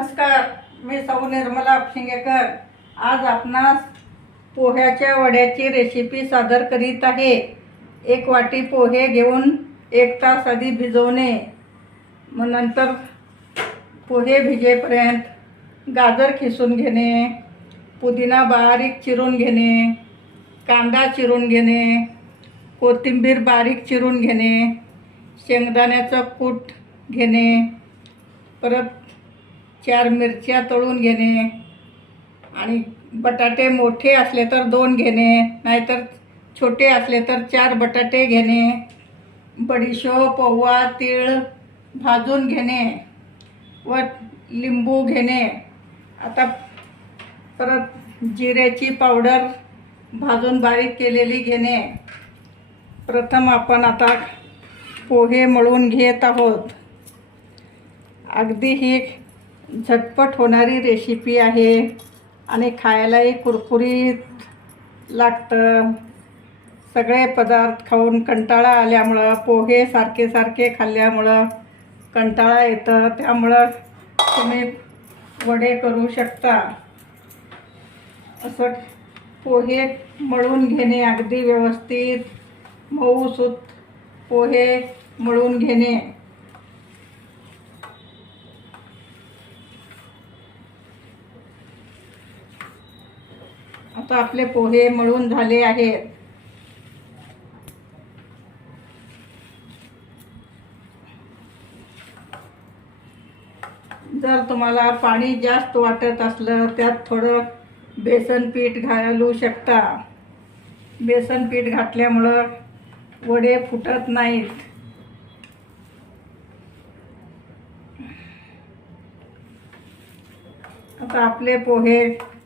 नमस्कार मी सौ निर्मला अपशिंगेकर आज आपणास पोह्याच्या वड्याची रेसिपी सादर करीत आहे. एक वाटी पोहे घेऊन एक तास आधी भिजवणे. मग नंतर पोहे भिजेपर्यंत गाजर खिसून घेणे पुदिना बारीक चिरून घेणे कांदा चिरून घेणे कोथिंबीर बारीक चिरून घेणे शेंगदाण्याचं कूट घेणे परत चार मिरच्या तळून घेणे. आणि बटाटे मोठे असले तर दोन घेणे नाहीतर छोटे असले तर चार बटाटे घेणे. बडीशोप ओवा तीळ भाजून घेणे व लिंबू घेणे. आता परत जिऱ्याची पावडर भाजून बारीक केलेली घेणे. प्रथम आपण आता पोहे मळून घेत आहोत. अगदी ही झटपट होणारी रेसिपी आहे. आणि खायलाही कुरकुरीत लागतं. सगळे पदार्थ खाऊन कंटाळा आल्यामुळं पोहे सारखे सारखे खाल्ल्यामुळं कंटाळा येतं. त्यामुळं तुम्ही वडे करू शकता. असं पोहे मळून घेणे अगदी व्यवस्थित. मऊसूत पोहे मळून घेणे. आता आपले पोहे मळून झाले आहेत. जर तुम्हाला पाणी जास्त वाटत असलं त्यात थोडं बेसन पीठ घालू शकता. बेसन पीठ घातल्यामुळं वडे फुटत नाहीत. आता आपले पोहे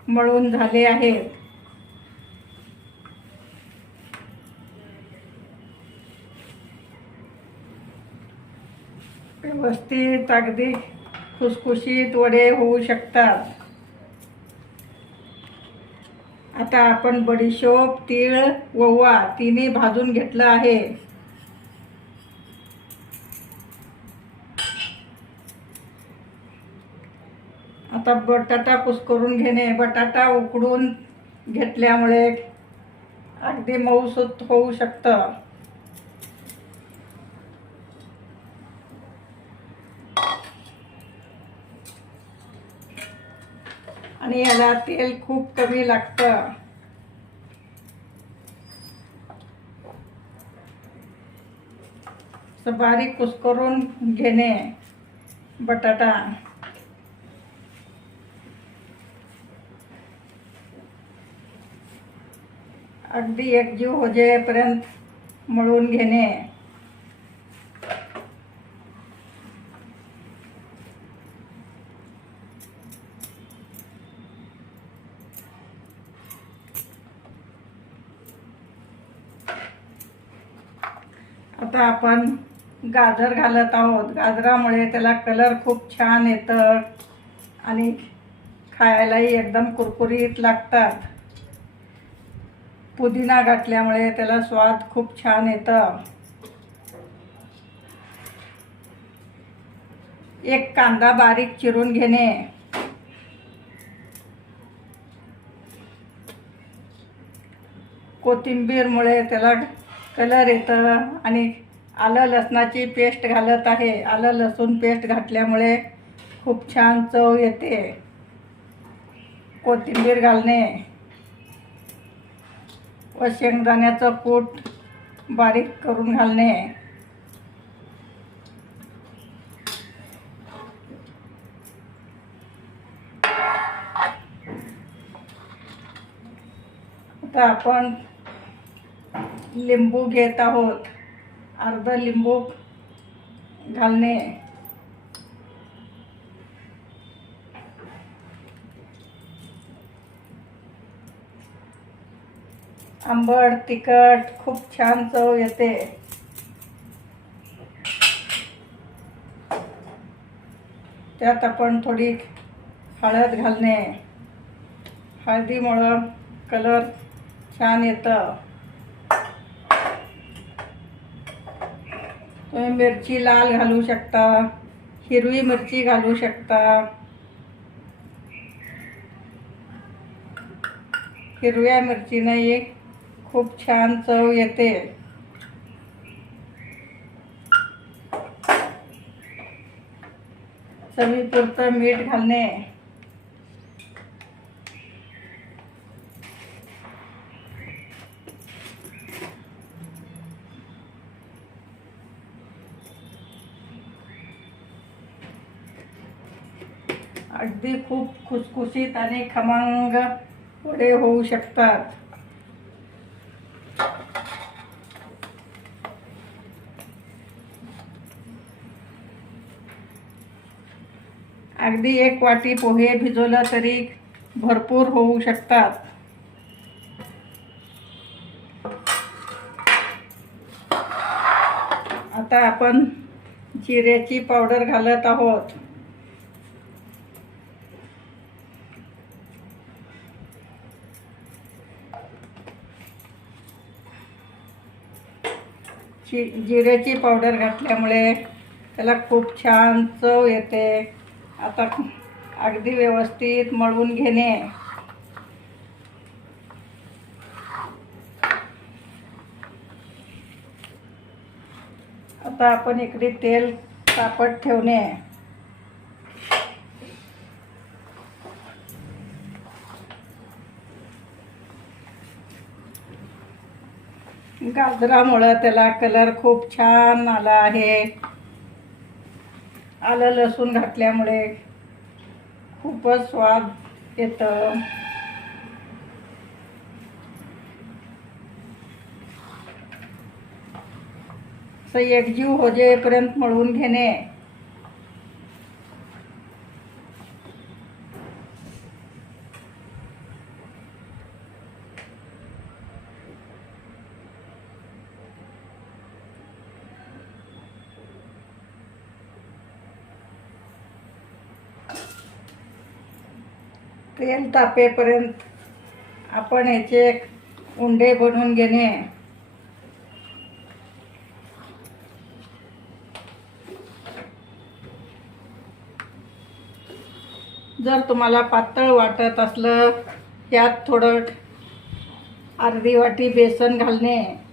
मळून झाले आहेत. व्यवस्थित अगदी खुसखुशीत वडे होऊ शकतात. आता आपण बडीशोप तीळ ओवा तिन्ही भाजून घेतलं आहे. आता बटाटा कुसकरून घेणे बटाटा उकडून घेतल्यामुळे अगदी मऊसूत होऊ शकतं. आणि याला तेल खूप कमी लागतं. बारीक कुसकरून घेणे बटाटा. अगदी एकजीव होजेपर्यंत मळून घेणे. आता आपण गाजर घालत आहोत. गाजरामुळे त्याला कलर खूप छान येतं आणि खायलाही एकदम कुरकुरीत लागतात. पुदिना घातल्यामुळे त्याला स्वाद खूप छान येतं. एक कांदा बारीक चिरून घेणे. कोथिंबीरमुळे त्याला कलर येतं आणि आलं लसणाची पेस्ट घालत आहे. आलं लसूण पेस्ट घातल्यामुळे खूप छान चव येते. कोथिंबीर घालणे. व शेंगदाण्याचं कूट बारीक करून घालणे. आता आपण लिंबू घेत आहोत. अर्ध लिंबू घालणे. आंबट तिखट खूप छान चव येते. त्यात आपण थोडी हळद घालणे. हळदीमुळं कलर छान येतं. तुम्ही मिरची लाल घालू शकता हिरवी मिरची घालू शकता. हिरव्या मिरचीनं एक खूप छान चव येते. चवीपुरतं मीठ घालणे. अगदी खूप खुसखुशीत आणि खमंग पुढे होऊ शकतात. अगदी एक वाटी पोहे भिजवलं तरी भरपूर होऊ शकतात. आता आपण जिऱ्याची पावडर घालत आहोत. जि जिऱ्याची पावडर घातल्यामुळे त्याला खूप छान चव येते. आता अगदी व्यवस्थित मळवून घेणे. आता आपण इकडे तेल तापत ठेवणे. गाजरामुळं त्याला कलर खूप छान आला आहे. आलं लसूण घातल्यामुळे खूपच स्वाद येतं. असं एकजीव होजेपर्यंत मळून घेणे. तेल तापेपर्यंत आपण याचे उंडे बनवून घेणे. जर तुम्हाला पातळ वाटत असलं यात थोडं अर्धी वाटी बेसन घालणे.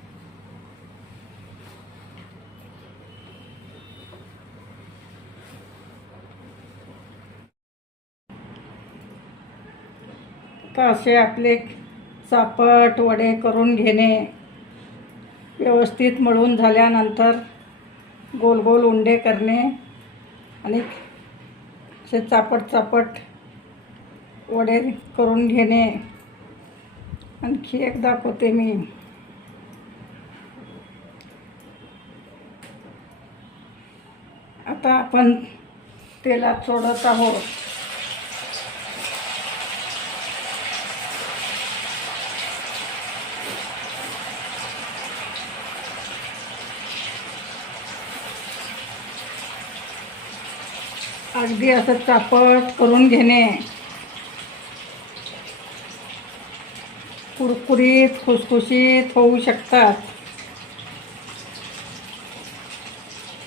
तर असे आपले चापट वडे करून घेणे व्यवस्थित मळून झाल्यानंतर गोल गोल उंडे करणे आणि असे चापट चापट वडे करून घेणे. आणखी एक दाखवते मी आता आपण तेलात सोडत आहोत. अगदी असं चापट करून घेणे. कुरकुरीत खुसखुशीत होऊ शकतात.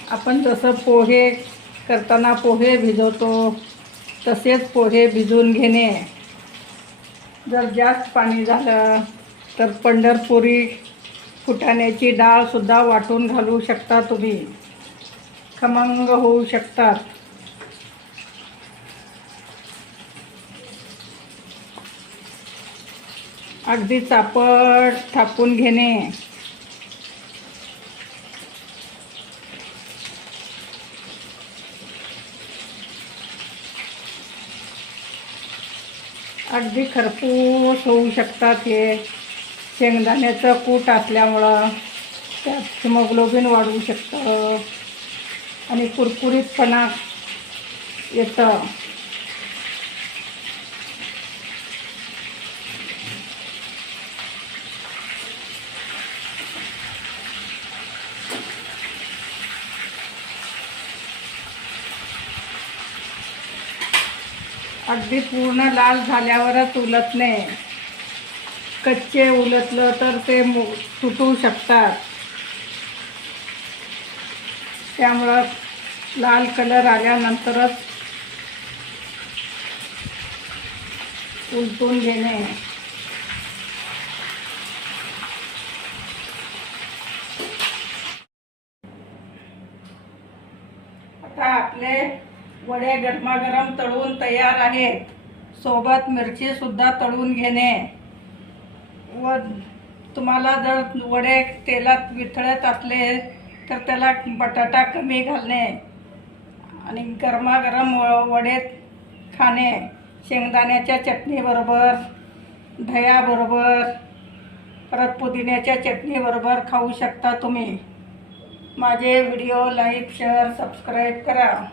आपण जसं पोहे करताना पोहे भिजवतो तसेच पोहे भिजवून घेणे. जर जास्त पाणी झालं तर पंढरपुरी फुटाण्याची डाळसुद्धा वाटून घालू शकता तुम्ही. खमंग होऊ शकतात. अगदी चापट थापून घेणे. अगदी खरपूस होऊ शकतात हे. शेंगदाण्याचं कूट असल्यामुळं त्यात हिमोग्लोबिन वाढवू शकतं. आणि कुरकुरीतपणा येतं. ती पूर्ण लाल झाल्यावरच उलटणे कच्चे उलटलं तर ते तुटू शकतात. त्यामुळं लाल कलर आल्यानंतरच उलटून घेणे. आता आपले वडे गरमागरम तळून तयार आहेत. सोबत मिरचीसुद्धा तळून घेणे. व तुम्हाला जर वडे तेलात वितळत असले तर त्याला बटाटा कमी घालणे आणि गरमागरम व- वडे खाणे. शेंगदाण्याच्या चटणीबरोबर दह्याबरोबर परत पुदिन्याच्या चटणीबरोबर खाऊ शकता तुम्ही. माझे व्हिडिओ लाईक शेअर सबस्क्राईब करा.